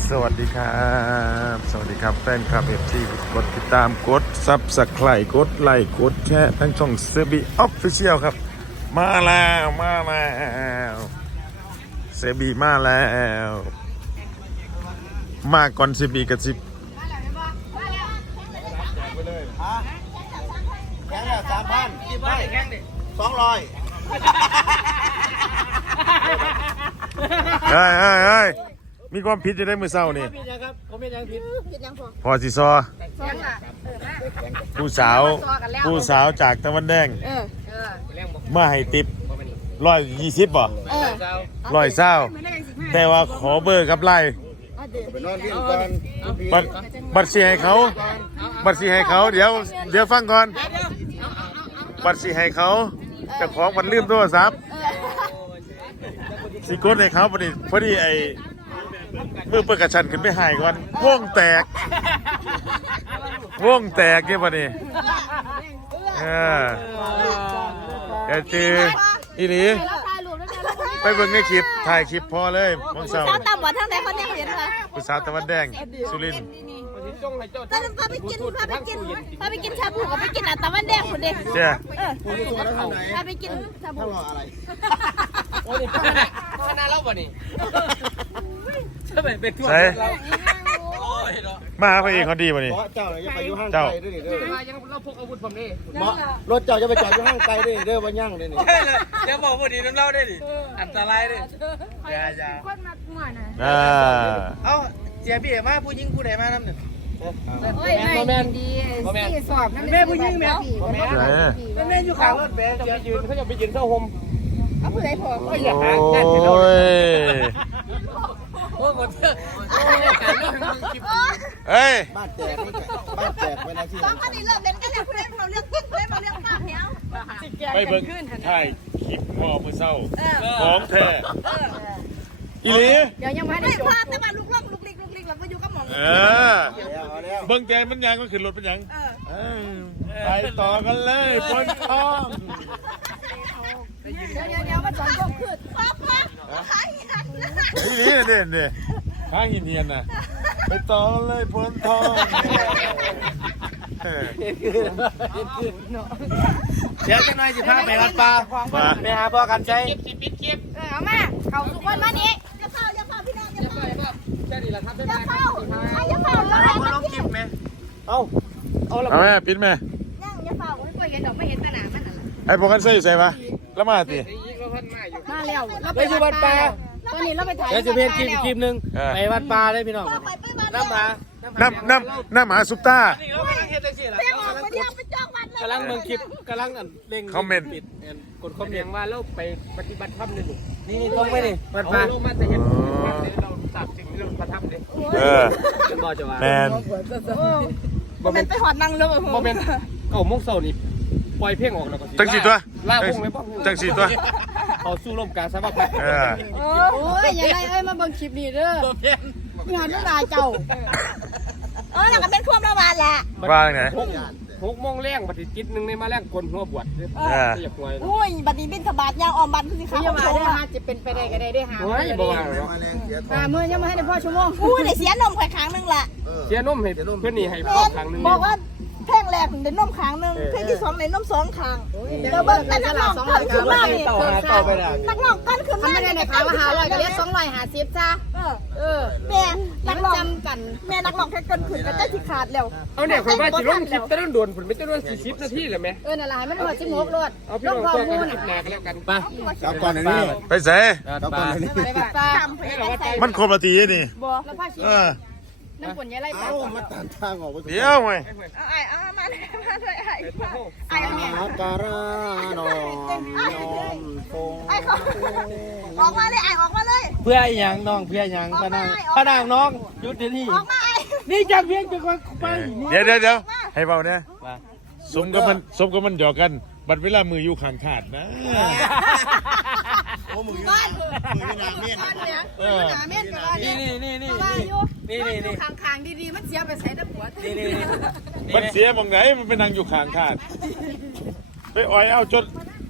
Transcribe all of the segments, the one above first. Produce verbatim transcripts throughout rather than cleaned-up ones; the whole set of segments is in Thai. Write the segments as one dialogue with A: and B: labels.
A: สวัสดีครับสวัสดีครับแฟนคลับเอฟซีกดติดตามกดซับสไครต์กดไลค์กดแชร์ทั้งช่องเซบีออฟฟิเชียลครับมาแล้วมาแล้วเซบีมาแล้วมาก่อนเซบีกับสิบ
B: แข่งละสามพันไม่แข่งดิสองร้อย
A: เฮ้ยเฮ้ยเฮ้ยมีความผิดจะได้มือเศร้านี่
B: ผิดยังครับผมผิดยังผิด
C: ผิดยังพอ
A: พอสิซอผู้สาวผู้สาวจากตะวันแดงมาให้ติปร้อยยี่สิบบ่ร้อยเศร้าแต่ว่าขอเบอร์กับไลน์บัตรบัตรสีให้เขาบัตรสีให้เขาเดี๋ยวเดี๋ยวฟังก่อนบัตรสีให้เขาเจ้าของมันลืมโทรศัพท์สิกดให้เขาพอดีพอดีไอ้มือเปิดกระชันขึ้นไปหายก่อนวงแตกวงแตกเนี่ยพอดีเออเอเจอีนี่ไปเบิ่งในคลิปถ่ายคลิปพอเลยมองเศร้า
C: สาวตาบอดทั้งไหนเขาเนี่ยเห็นไหม
A: ผู้สาวตะวันแดงสุรินทร์
C: ตอนนั้นพาไปกินพาไปกินพาไปกินชาบูกับไปกินอัตตะวันแดงคนเดียว
A: เจ้า
C: พาไปกินชาบู
B: รออะไร
D: โอ้ยขนาดเราบ่นี่ใช่ไหมเป็นทั่ว
A: ใช่
D: โอ้ยเนาะ
A: มาพระเอกเขาดีป่ะนี่
B: เจ้าเลยจะไปอยู่ห้างไกลด้วยนี่เด้อ
D: ยังเราพกอาวุธผมนี่
B: รถเจ้าจะไปจอดอยู่ห้างไกลด้วยนี่เด้อว่ายั่งด้วยนี่
D: เดี๋ยวบอกว่าดีน้ำเล่าได้ดิอันตรายดิอย่าอย่า
C: คนมาหัวนะ
A: อ่า
D: เอ้าเสียพี่มาผู้หญิงผู้ใดมาน้ำหนึ่ง
C: โอ้ยไม่ดีสี่สอบนั่นแม่ผู้หญิงแม่
A: ไหน
D: แม่แม่อยู่ข้างรถแม่จะไปยืนเขาจะไปยืนเส้าหม
C: เอาผู้ใดพอ
D: โอ้ยอย่าหา
A: โอ้
D: งานเห็นเรา
A: ย
D: โอ้ยหมดเถอะโอ้ยหาเรื่องมึงกิน
A: เอ้ย
B: บ้านแตกนี่บ้านแตกไปนะที่
C: ตอนนี้เริ่มเล่นกันแล้วผู้ใดเราเลือกผู้ใดเราเลือกมากแล้ว
A: ไปเบิ่งถ่ายคลิปมอมือเศร้าของแท้อีหลี
C: เดี๋ยวยังไม่ได้พาแต่มาลุกล่องลุกลิกลุกลิกเราก็อยู่กับหมอง
A: เออ
B: เอาแล้ว
A: เบิ่งแกมันยังก็ขึ้นรถเป็นยังเออไปต่อกันเลยบนท้อง
C: เดี๋ยวเดี๋ยวเดี๋ยวมาสอนพวกขึ้นพ่อพ่อขายหันนะ
A: อีหลีเด่นเด่นข้างหินเฮียนน่ะไปต่อกันเลยบนท้องเออ
D: เดี๋ยวจะหน่อยสิพาไปวัดป่าไปหาพ่อกันใช้
C: เออเอามาเขาสุกวันมานี้จะเข้าจะเข้าพี่น้องจะเข้า
D: แค่นี้แหละครับได้ไหม
C: จะเข้าใครจะเข้าเลย
D: เราคลิปไหมเอ้าเอาละ
A: เอาแม่ปิดแม่
C: นั่งจะเข้าไม่เห็นดอกไม่เห็นตาหนามันอะไร
A: ไอ้พวกกันใส่อยู่ใส่ปะแล้วมาสิ
C: มาแล้วเรา
D: ไปที่วัดป่า
C: ตอนนี้เราไปถ่าย
D: เดี๋ยวจะเพียนคลิปคลิปหนึ่งไปวัดป่าได้พี่น้องน้ำมา
A: น้ำน้ำน้ำหมาซุปตา
D: นี่เรากำลังเฮ็ดจังซี่ล่ะ
C: เดี๋ยวไปเที่ยวไปจ้องวัดเลย
D: กำลังเมืองคลิปกำลังเร่งปิดกดคอมเมนต์ว่าเราไปปฏิบัติธรรมเลยนี่นี่ลงไปดิวัดป่าลงมาจะเห็นเราสับสิ่งที่เราประทับเลย
A: เออ
D: เป็นบ่จะว่า
A: แมน
C: บ่เป็นไปหอดนั่งเลย
D: บ่เป็นเก้าโมงเช้านี่ปล่อยเพลงออกแล้วก็สิ
A: จังสีตัว
D: ล่าพงเลยบ่
A: จังสีตัว
D: เขาสู้ร่มกลางสภาพพัก
A: เออ
C: โอ้ยยังไงเอ้ยมาเบิ่งคลิปนี้เด้อ
D: ตัวเพี้ยน
C: พี่หันไม่มาเจ้าเออแล้วก็เป็นควบระบาดแหละ
A: ว่าไง
D: หกหกโมงแรงปฏิจิตหนึ่งในมาแรงกลหัวบวชเนี่ยอยากหวย
C: โอ้ยบัดนี้บินขบาดยางออมบันคือขาของโชว์มาจะเป็นไปได้ก็ได้ได้หา
D: โอ้ยบ่ว่าหรอก
B: มาแรงเสียทอ
C: หาง มือยังไม่ให้ได้พ่อชั่วโมงอู้ได้เสียนมแค่ครั้งนึงละ
D: เสียนมให้เพื่อนนี่ให้พ่อครั้งนึง
C: บอกว่าเพลงแรกได้นมครั้งนึงเพลงที่สองได้นมสองครั้งเดี๋ยวเบิ่งแต่นักร้องกันขึ้นมานี่
D: ต่อหาต่อไปแล้ว
C: นักร้องกันขึ้นมาไม่ได้ในครั้งละห้าร้อยก็เรียกสองร้อยห้าสิบจ้าเออแม่นักร้องจำกันแม่นักร้องแค่เกินขึ้นก็จะสิขาดแล้ว
D: เอาเนี่ยคนว่าสิลงคลิปแต่ต้องโดนผลไม่ต้องโดนสี่สิบนาทีเลยไหม
C: เออน่ะหลายมันหัวจิ๋มกรถ
D: เอาพี่น้องตัวกันคลิปหน้ากันแล้วกันไป
B: จับก่อนอันนี้
A: ไปใส่
B: จับก่อนอันนี้
C: ไปบ้านจำเพลงใส่
A: มันครบนาทีนี่
C: บ่แล้วผ้าชิ้น
A: เออ
C: น้ำฝนยังไรไป
B: เอ้ามาตัดทางออก
A: เดี๋ยวไง
C: เอาไอ้เอามาเลยมาเลยไอ้ไอ้เนี่ย
B: อาการานอมนอมทรง
C: ไอ้เขาออกมาเลยไอ้ออกมาเลย
D: เพื่ออย่างน้องเพื่ออย่างพนังพนังน้องยุติที่
C: ออกมาไอ้
D: นี่จากเพียงจะไป
A: เดี๋ยวเดี๋ยวเดี๋ยวให้เบาเนี่ยสมกับมันสมกับมันหยอกกัน บัดเวลามืออยู่ข้างขาดนะ
B: โอ้มือ
C: บ้าน
B: มือนาเมียน
C: บ้านเนี่ย
A: เออ
C: หาเม็ดกันแล้ว
D: นี่
C: เนี่ย
D: นี่นี่นี่
C: บ้านอยู่
D: นี่นี่นี่
C: ข้างๆดีๆมันเสียไปใส่ตะปวด
D: นี่นี่
A: มันเสียมองไหนมันไปนั่งอยู่ข้างขาดไปอ้อยเอาจน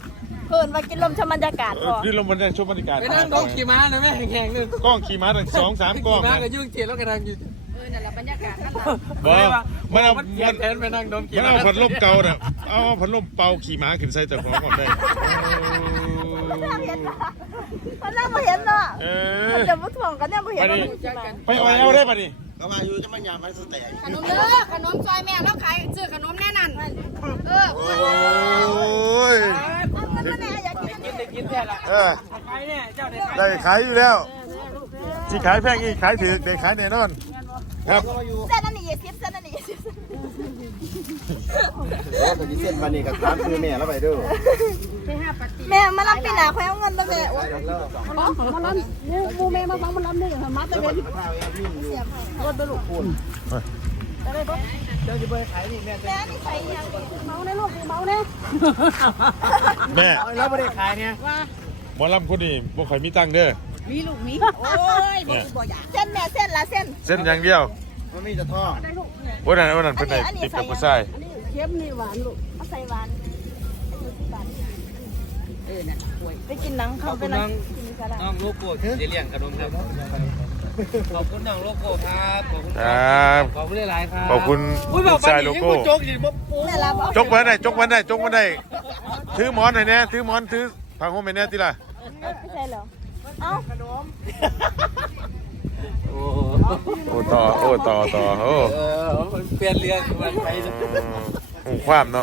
C: เพิ่นว่ากินลมชมบรรยากาศ
A: เอ
C: บ่
A: อนี่ลมมันได้ชมบรรยากาศ
D: ไปนั่งกองขี่ม้านะแม่แข็งๆนึง
A: กล้องขี่ม้าตั้งสองสามกล้อง
D: ขี่ม้า
A: นะ
D: ก็ยุ่งเจียแล้วก็นั่งอยู่
C: เออนั่นแหละบรรยากาศนั่นล่ะ
A: บ่มันเอา
D: มันเกีย
A: มัน
D: แทนไปนั่งดมขี่
A: มัน
D: ม้า
A: เอาพัดลมเก่าน่ะเอาพัดลมเป่าขี่ม้าขึ้นใส่เจ้าของก่อนได้
C: เห็นเนาะมันน่าบ่เห็นเนาะ
A: เอ
C: มัน
A: อ
C: จะบ่ถ่วงกันเนี่ยบ่เห็นว่ามันสิมา
A: ไปเอาเอาได้ป่ะนี่
B: ก็มาอยู่จะมันยามมันสแตก
C: ขนมเด้อขนมซอยแม่แล้วขายซื้อขนมแน่นั่นเออ
A: โอ้ย
C: มันบ่แน่อยากกิน
D: กินได้กินแท้ละ
A: เออ
D: ใครเนี่ยเจ้าได้
A: ได้ขายอยู่แล้วที่ขายแพงอีกขายถือได้ขายแน่นอนครับ
C: เส้นอันนี้ยี่สิบเส้นอันนี้ยี่สิบ
B: โอ้ยเส้นวันนี้กับถามคือแม่แล้วไปดู
C: แม่มารับปีหน้าค่อยเอาเงินมาแม่โอ้ย
E: มาล้ำเนี่ยมูแม่มาฟังมาล้ำเนี่ยมาตะเวนรถไปลูกคุณ
C: แม่นี่ใส่ยัง
E: เมาเนี่ยลูกเมาเนี่ย
A: แม่
D: แล้วไม่ได้ขายเนี่ย
A: หมอลำคนนี้บ่ค่อยมีตังค์เด้อ
E: มีลูกมี
C: โอ้ยบ่บ่อยากเส้นแม่เส้นละเส้น
A: เส้นอย่างเดียว
B: มันมีแต่ท่อ
A: วันนั้นวันนั้นเป็นไงติดกับผู้ชาย
E: อันนี้เค็มนี่หวานลูก
C: เอาใส่หวาน
E: เออเนี่ยป่วย
C: ไปกินหนังเขาไปนั่งกินซะละ
D: น้องโลโก้จะเลี้ยงขนมครับขอบคุณน้องโลโก้ครับขอบคุณ
A: ครับ
D: ขอบคุณหลายครับ
A: ขอบคุณลูกชายโลโก้
D: โจ๊กยินบ่ปู
C: แม่รับเอา
A: จกไว้ได้จกไว้ได้จกไว้ได้ถือหมอนหน่อยแน่ถือหมอนถือผ้าห่มไปแน่ติล่ะ
C: ไม่ใช่เหรอเอ้า
D: โอ้
A: โอ้ต่อโอ้ต่อต่อโอ้
D: เออเปลี่ยนเรื่องมันไป
A: หูความเนาะ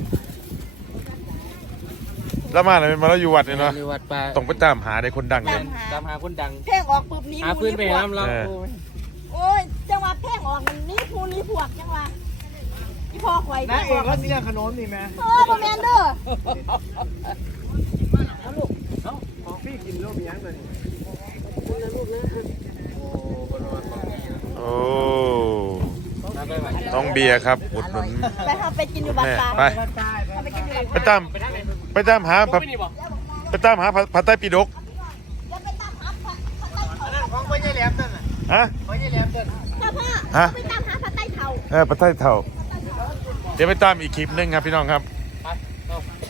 A: แล้วมาเลยมาแล้วอยู่วัดเนี่ยเนาะ
D: ในวัดป่า
A: ต้องไปตามหาในคนดังเลย
D: ตามหาคนดัง
C: เพลงออกปุ๊บนี้
D: หาพื้นไปน้ำเรา
C: โอ้ยจังหวะเพลงออกมันนี่ผู้นี่พวกจังหวะที่พ่อคอย
D: น้าเองก็เสียขนมนี่แม่
C: เออบ่แม่นเด้อ
D: ของพี่กินโลกยังเลย
A: โอ้น้องเบียร์ครับอุดหนุน
C: ไปเฮาไปกินอยู่บ้าน
A: แม่
C: ปลา
A: ไป
C: ไปกินอยู่บ้าน
A: ไปตามไปตามหาผัดไปตามหาผัดไต้ปีดก
C: อย่าไปตามหาผัดผัดไต้เถา
D: ของพ่อใหญ่แหลมนั่นน่ะ
A: ฮะ
D: พ่อใหญ่แหลมนั่น
C: พ่อพ่อ
A: ฮะ
C: ไปตามหาผัดไต้เถา
A: เออผัดไต้เถ่าเดี๋ยวไปตามอีกคลิปหนึงครับพี่น้องครับ
D: ไปเอา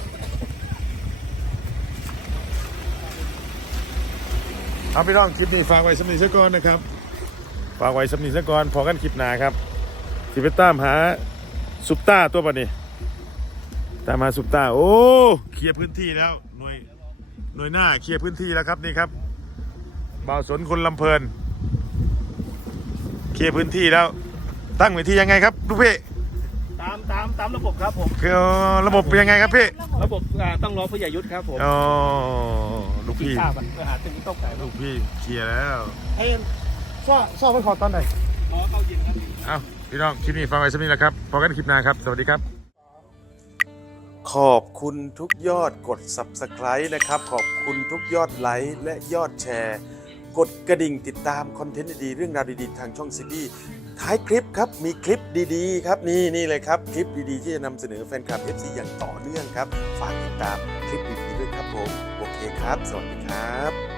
A: เอาพี่น้องคลิปนี้ฝากไว้สำนีซะก่อนนะครับฝากไว้สำนีซะก่อนพอกันคลิปหน้าครับสิไปตามหาซุปตาตัวปะนี่ตามหาซุปตาโอ้เคลียร์พื้นที่แล้วหน่วยหน่วยหน้าเคลียร์พื้นที่แล้วครับนี่ครับบ่าวสนคนลำเพลินเคลียร์พื้นที่แล้วตั้งเวทียังไงครับลูกพี่
D: ตามตามตามระบบครับผม
A: คือระบบเป็นยังไงครับพี่
D: ระบบอ่าต้องรอผู้ใหญ่ยุทธครับผม
A: อ๋อลูกพี่
D: ข้าวกันเพื่อหาตึงโต๊ะไก่
A: ลูกพี่เคลียร์แล้ว
D: ให้ซ่อซ่อไปขอตอนไหนรอเข้าเย็นครับ
A: เอ้าพี่น้องคลิปนี้ฟังไว้สักนิดแล้วครับพอกันคลิปหน้าครับ สวัสดีครับ ขอบคุณทุกยอดกด ซับสไครบ์ นะครับ ขอบคุณทุกยอดไลค์และยอดแชร์ กดกระดิ่งติดตามคอนเทนต์ดีๆเรื่องราวดีๆ ทางช่องซีบีท้ายคลิปครับ มีคลิปดีๆ ครับนี่นี่เลยครับ คลิปดีๆ ที่จะนำเสนอแฟนคลับ เอฟ ซี อย่างต่อเนื่องครับ ฝากติดตามคลิปดีๆด้วยครับผม โอเคครับ สวัสดีครับ